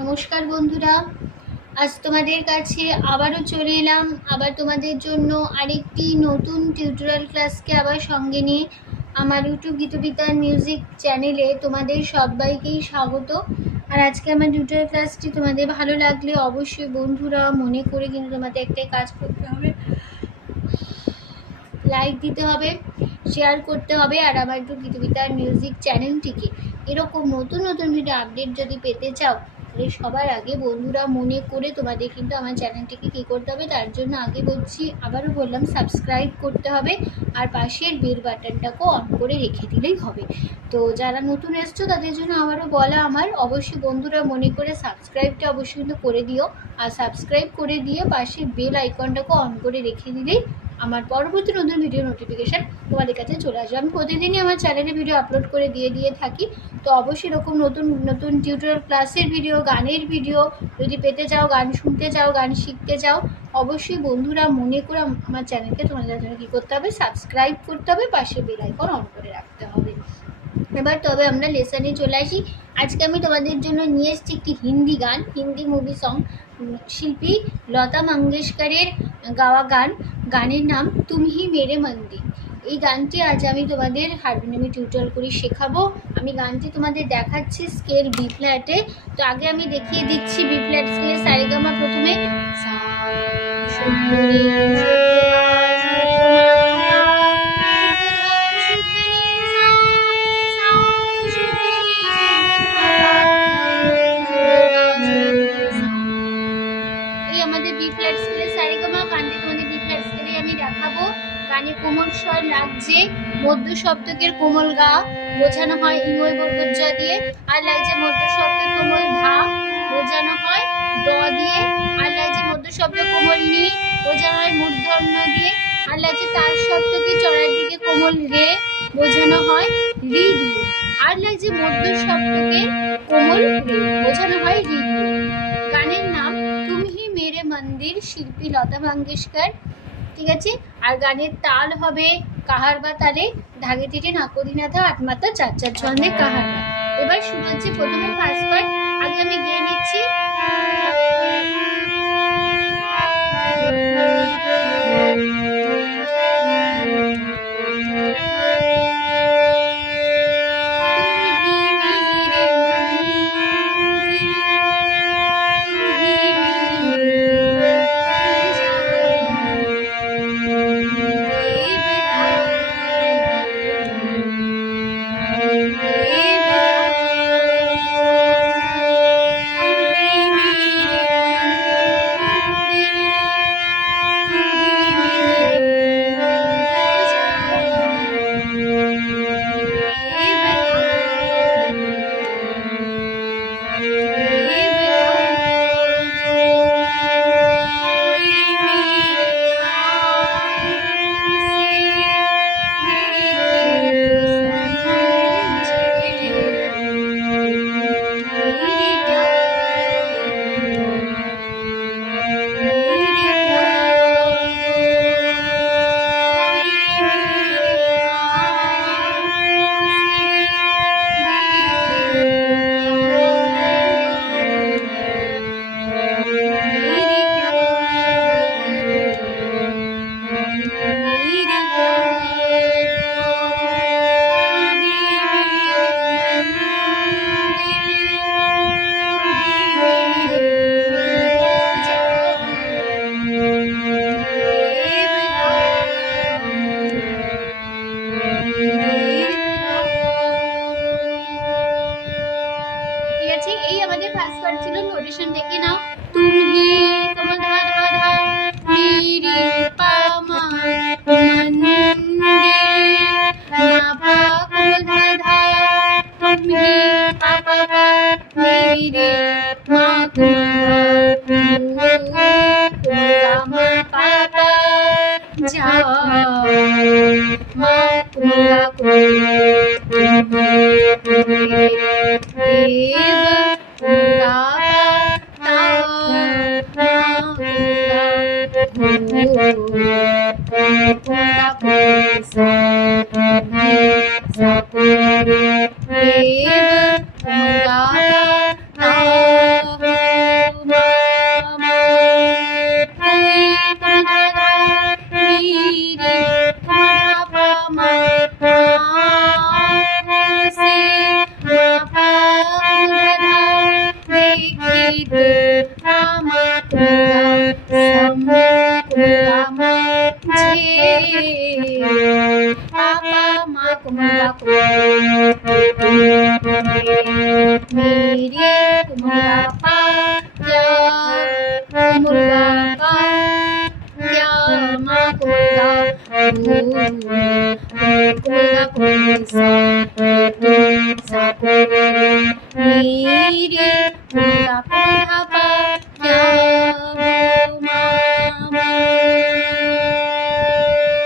নমস্কার বন্ধুরা, আজ তোমাদের কাছে আবারও চলে এলাম আবার তোমাদের জন্য আরেকটি নতুন টিউটোরিয়াল ক্লাসকে আবার সঙ্গে নিয়ে। আমার ইউটিউব গীতবিতান মিউজিক চ্যানেলে তোমাদের সবাইকেই স্বাগত। আর আজকে আমার টিউটোরিয়াল ক্লাসটি তোমাদের ভালো লাগলে অবশ্যই বন্ধুরা মনে করে কিন্তু তোমাদের একটাই কাজ করতে হবে, লাইক দিতে হবে, শেয়ার করতে হবে। আর আমার ইউটিউব গীতবিতান মিউজিক চ্যানেলটিকে এরকম নতুন নতুন ভিডিও আপডেট যদি পেতে চাও, সবার আগে বন্ধুরা মনে করে তোমাদের কিন্তু আমার চ্যানেলটিকে কী করতে হবে, তার জন্য আগে বলছি, আবারও বললাম, সাবস্ক্রাইব করতে হবে আর পাশের বেল বাটনটাকেও অন করে রেখে দিলেই হবে। তো যারা নতুন এসছো তাদের জন্য আবারও বলা আমার, অবশ্যই বন্ধুরা মনে করে সাবস্ক্রাইবটা অবশ্যই কিন্তু করে দিও। আর সাবস্ক্রাইব করে দিয়ে পাশের বেল আইকনটাকেও অন করে রেখে দিলেই আমার পরবর্তী নতুন ভিডিও নোটিফিকেশান তোমাদের কাছে চলে আসবে। আমি প্রতিদিনই আমার চ্যানেলে ভিডিও আপলোড করে দিয়ে থাকি। তো অবশ্যই এরকম নতুন নতুন টিউটোরিয়াল ক্লাসের ভিডিও, গানের ভিডিও যদি পেতে চাও, গান শুনতে চাও, গান শিখতে চাও, অবশ্যই বন্ধুরা মনে করে আমার চ্যানেলকে তোমাদের জন্য কী করতে হবে, সাবস্ক্রাইব করতে হবে, পাশে বেল আইকন অন করে রাখতে হবে। এবার তবে আমরা লেসনে চলে আসি। আজকে আমি তোমাদের জন্য নিয়ে এসেছি একটি হিন্দি গান, হিন্দি মুভি সং, শিল্পী লতা মঙ্গেশকরের গাওয়া গান। গানের নাম তুম হি মেরে মন্দির। এই গানটি আজ আমি তোমাদের হারমোনিয়ামে টিউটোরিয়াল করে শেখাবো। আমি গানটি তোমাদের দেখাচ্ছি স্কেল বি ফ্ল্যাটে। তো আগে আমি দেখিয়ে দিচ্ছি বি ফ্ল্যাট স্কেলে সারেগামা প্রথমে গানে কোমল স্বর লাগছে, মধ্য সপ্তকের কোমল গা বোঝানো হয় ইঙ্গই বর্গজ দিয়ে, আর লাগছে মধ্য সপ্তক কোমল ধা বোঝানো হয় দ দিয়ে, আর লাগছে মধ্য সপ্তক কোমল নি বোঝানো হয় মূর্ধন্য দিয়ে, আর লাগছে তার সপ্তকে চড়ার দিকে কোমল রে বোঝানো হয় রি দিয়ে, আর লাগছে মধ্য সপ্তকে কোমল রে বোঝানো হয় রি দিয়ে। গানের নাম তুম হি মেরে মন্দির, শিল্পী লতা মঙ্গেশকর। ঠিক আছে। আর গানের তাল হবে কাহার বা তালে, ধাগে টিটে নাকদিনাথা আটমাতা চার চার ছন্দে কাহার বা। এবার শুরু হচ্ছে প্রথমে ফার্স্ট পার্ট, আগে আমি গিয়ে নিচ্ছি। এই আমাদের ফার্স্ট পার্ট ছিল। নোটেশন দেখে নাও। তুমি কোমল ধা ধা ধা মেরে পা মা মন্দির মা পা কোমল ধা ধা তুমি পা পা পা মেরে মা কোমল মা পা পা যা মা मेरे मुर्गा पा क्या मुर्गा पा क्या माँ को मुर्गा सा मेरे मुर्गा पा क्या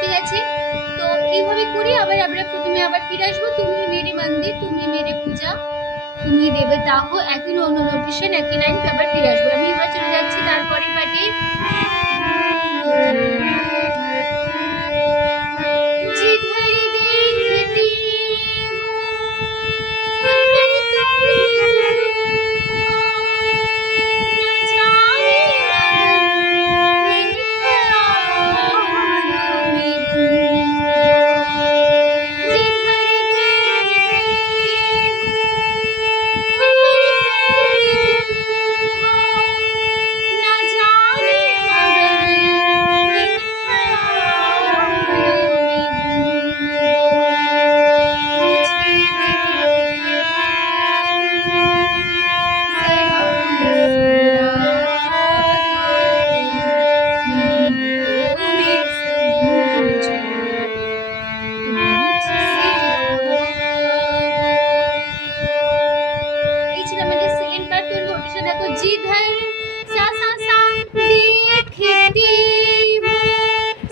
ঠিক আছে, তো এইভাবে করি। আবার আমরা প্রথমে আবার ফিরে আসবো। তুমি মেরে মন্দির, তুমি মেরে পূজা, তুমি দেবতা হো, একই নোটেশন, একই লাইন, আবার ফিরে আসবো। আমি এবার চলে যাচ্ছি তারপরে পার্টি। देखो जिधर सा सा सा देखती हूँ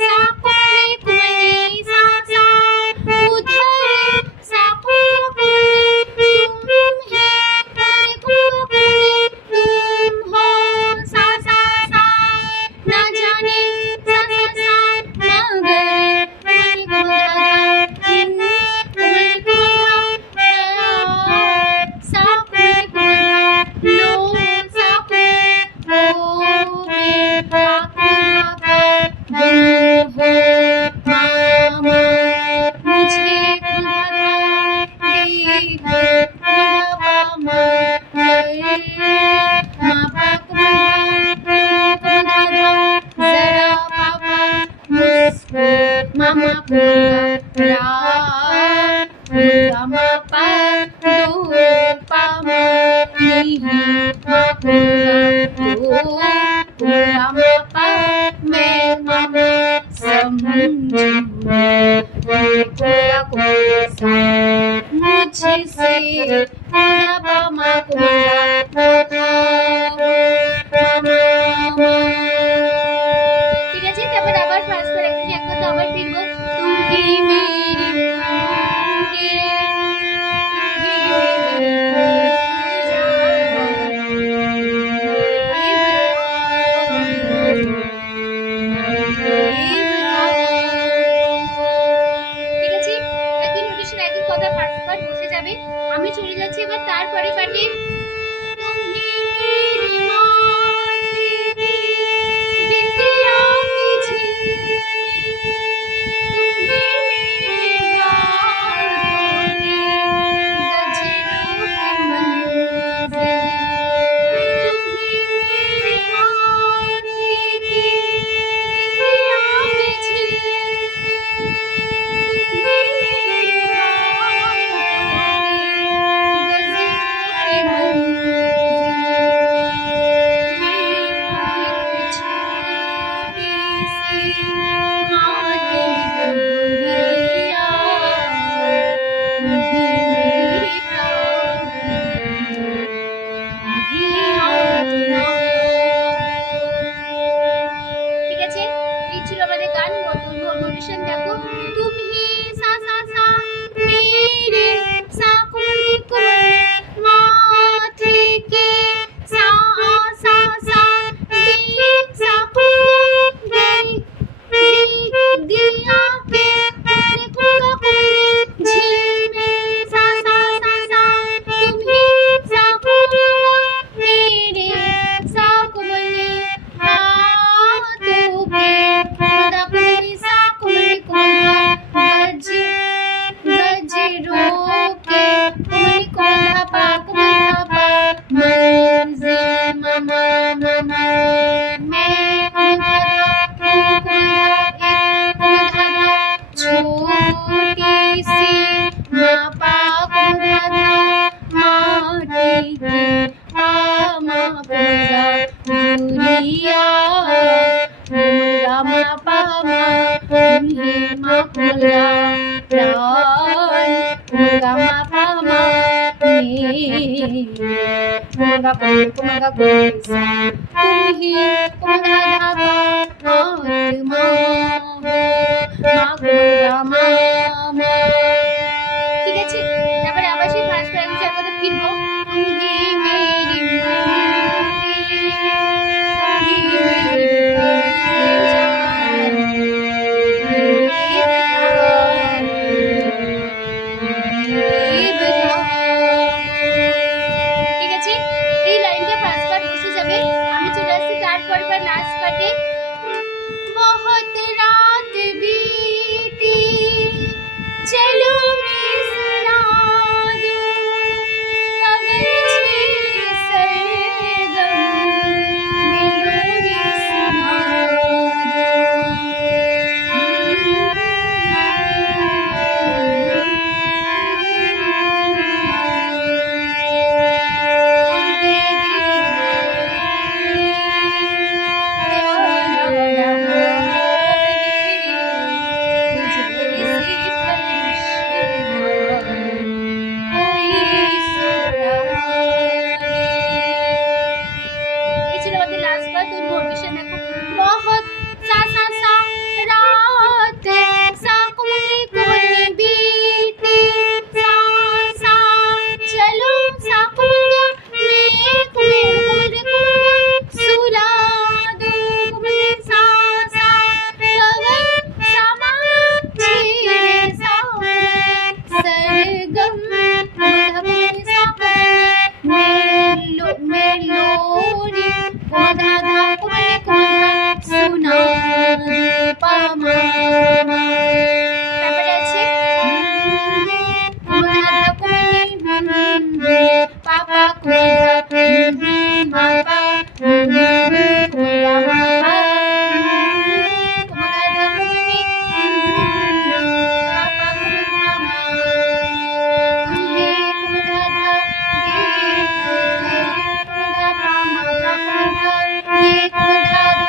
सा कोरे कुमरी सा सा उधर सा कोरे तुम है कोरे तुम हो सा सा सा ना जाने सा सा सा मगर Mama Pura Mama Pa Do Pa Ma Ni Ma Pura Do Mama Pa Me Mama समझू Pura Kosa मुझसे Mama Ma Pura ঠিক আছে, তারপর আবার ফার্স্ট করে এক কথা আবার ফিরবো। তুমি মেরি ঠিক আছে, একই নোটেশন একই কথা ফার্স্ট পার্ট বসে যাবে। আমি চলে যাচ্ছি এবার তারপরে পার্টি। कोमगा कोमगा कोमसा तुम ही कोमगा धागा आत्मा मा कोमगा मा। ঠিক আছে, তারপরে আবার সেই ফার্স্ট প্যারাগ্রাফে একবার ফিরবো। তুমি মেরি ঠিক আছে, এই লাইনটা ফার্স্ট পার্ট বসে যাবে। আমি চলে আসছি তারপর লাস্ট পার্টে। बहुत रात बीती चलो मैं सुना दूं अगर छे सरगम मेलोडी सुना बहुत सा सा सा रात सा कुमरी कोनी बीती सा सा चलो सा कुमगा मैं कुमरे सुला दो कुमरे सा सा कवर समा छेड़े सा सरगम धमके सा मेलोडी कोधा धा कुमरे कोधा सुना पामा। তারপরে আছে কোধা কুমনি পাপা কোধা পাপা কোধা পাপা কোধা কুমনি পাপা কোধা মা হে কোধা ধা হে কোধা পামা কোধা হে কোধা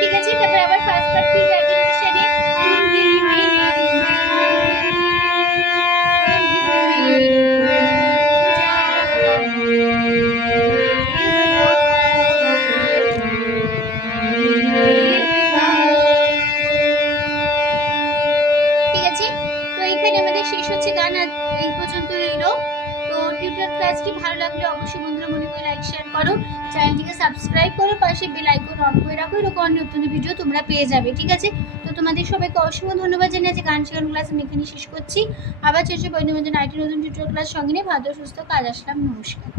ঠিক আছে, তারপরে আবার ফার্স্ট পার্ট ফির রেডিটেশনে শেষ হচ্ছে গান। আর এই পর্যন্ত এলো। তো টিউটোরিয়াল ক্লাসটি ভালো লাগলে অবশ্যই বন্ধুরা মনে করে লাইক শেয়ার করো, চ্যানেলটিকে সাবস্ক্রাইব করো, পাশে বেল আইকন অন করে রাখো, এরকম অনেক নতুন ভিডিও তোমরা পেয়ে যাবে। ঠিক আছে, তো তোমাদের সবাইকে অসংখ্য ধন্যবাদ জানিয়ে যে গান শেখানোর ক্লাস আমি এখানে শেষ করছি। আবার চেষ্টা বন্ধু নতুন টিউটোরিয়াল ক্লাস সঙ্গে নিয়ে ভালো সুস্থ কাজ আসলাম। নমস্কার।